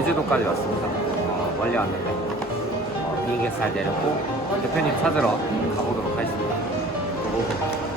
제주도까지 왔습니다. 어, 멀리 왔는데 어, 비행기에서 잘 내렸고 대표님 찾으러 가보도록 하겠습니다.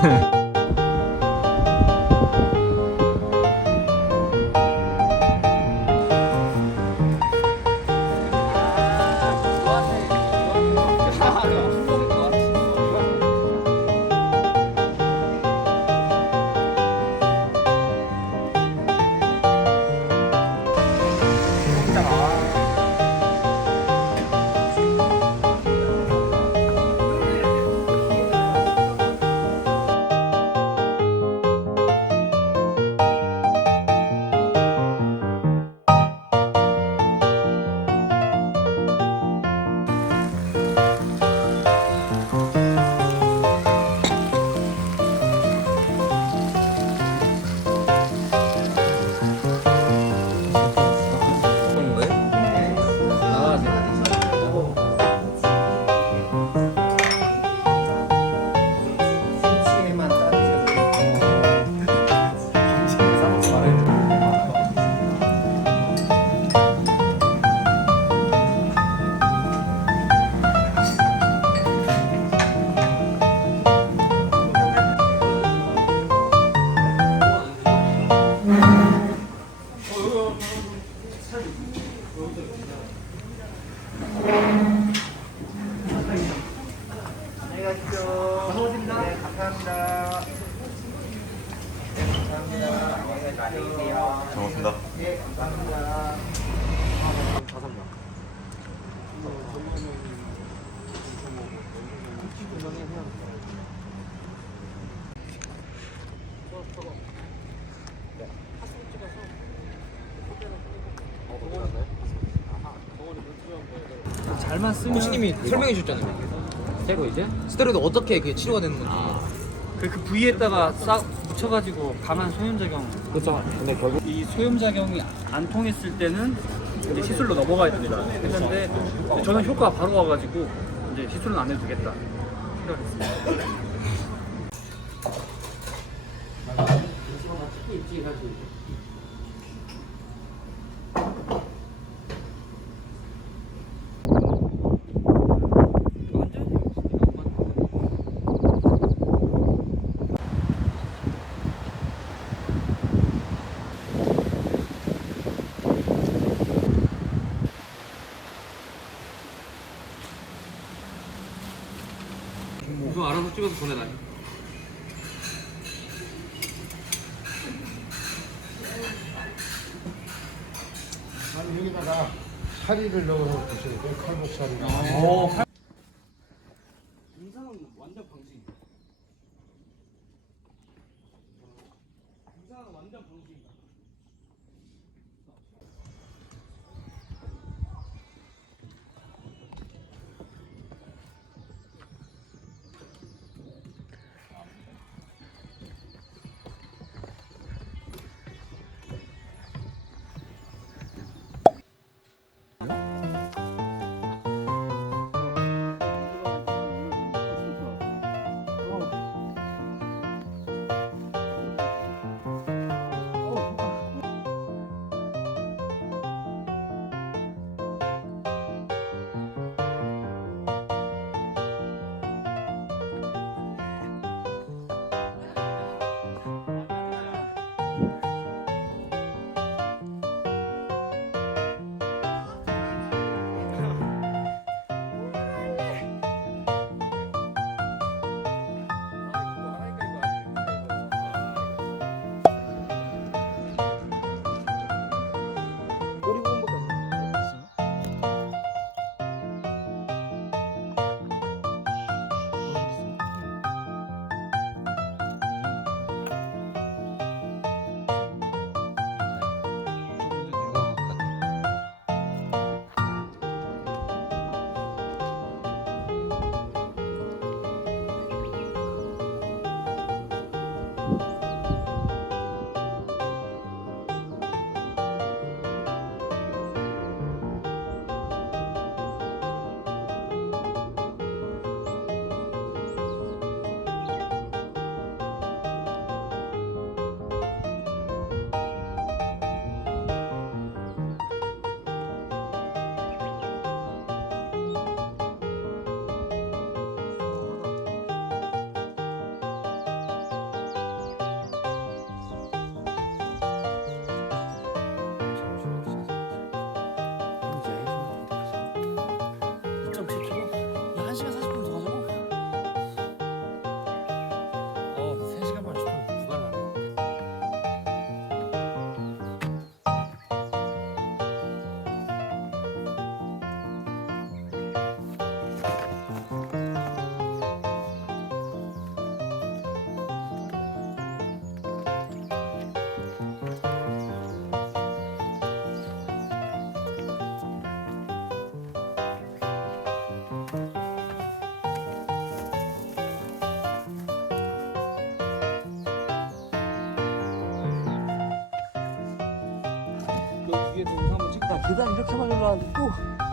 아 그래요? 고맙습니다. 잘만 쓰면 교수님이 설명해 주셨잖아요 새로 이제 스테로이드 어떻게 그 치료가 되는 건지 그, 그 부위에다가 싹 묻혀가지고 감한 소염작용. 그렇죠. 근데 결국 이 소염작용이 안 통했을 때는 이제 시술로 넘어가야 됩니다. 했는데 저는 효과가 바로 와가지고 이제 시술은 안 해도 되겠다 생각했습니다 알아서 찍어서 보내라 아니 여기다가 파리를 넣어서 드셔야 돼요. 칼국살이나. 오, 어, 위에서 영상 한번 찍다 계단 이렇게 많이 올라왔는데 또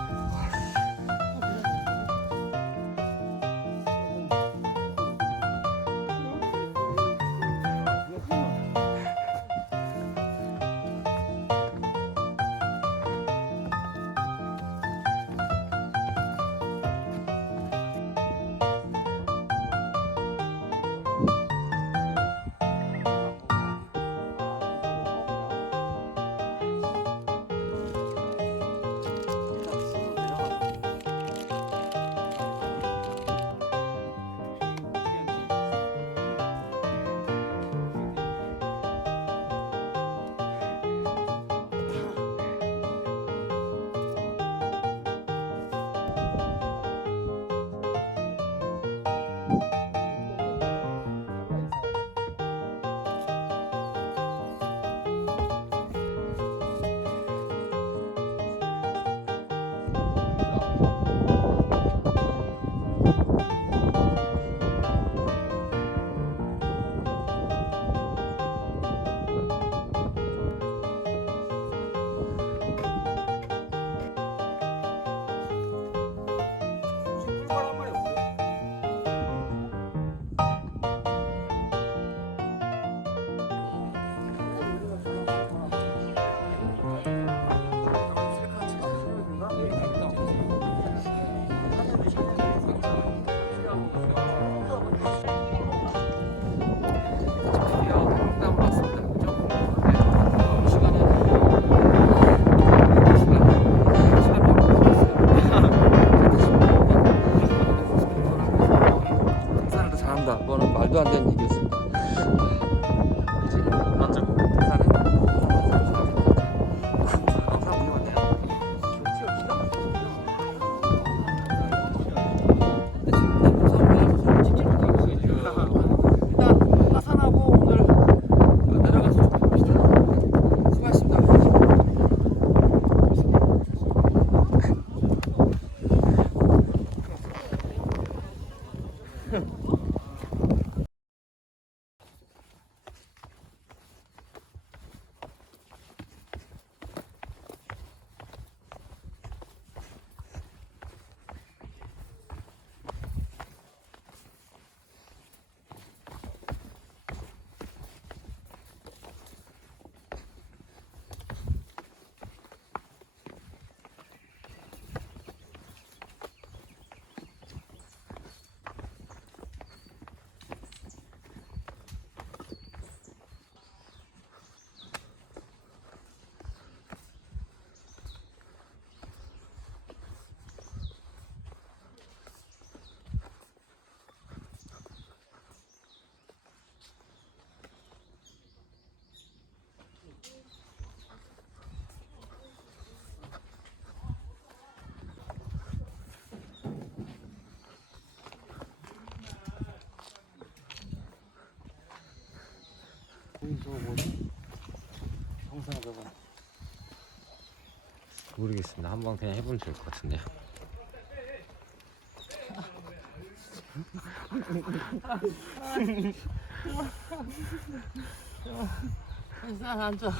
저 뭐지? 정상적은 모르겠습니다. 한번 그냥 해보면 좋을 것 같은데요. 쌀 앉아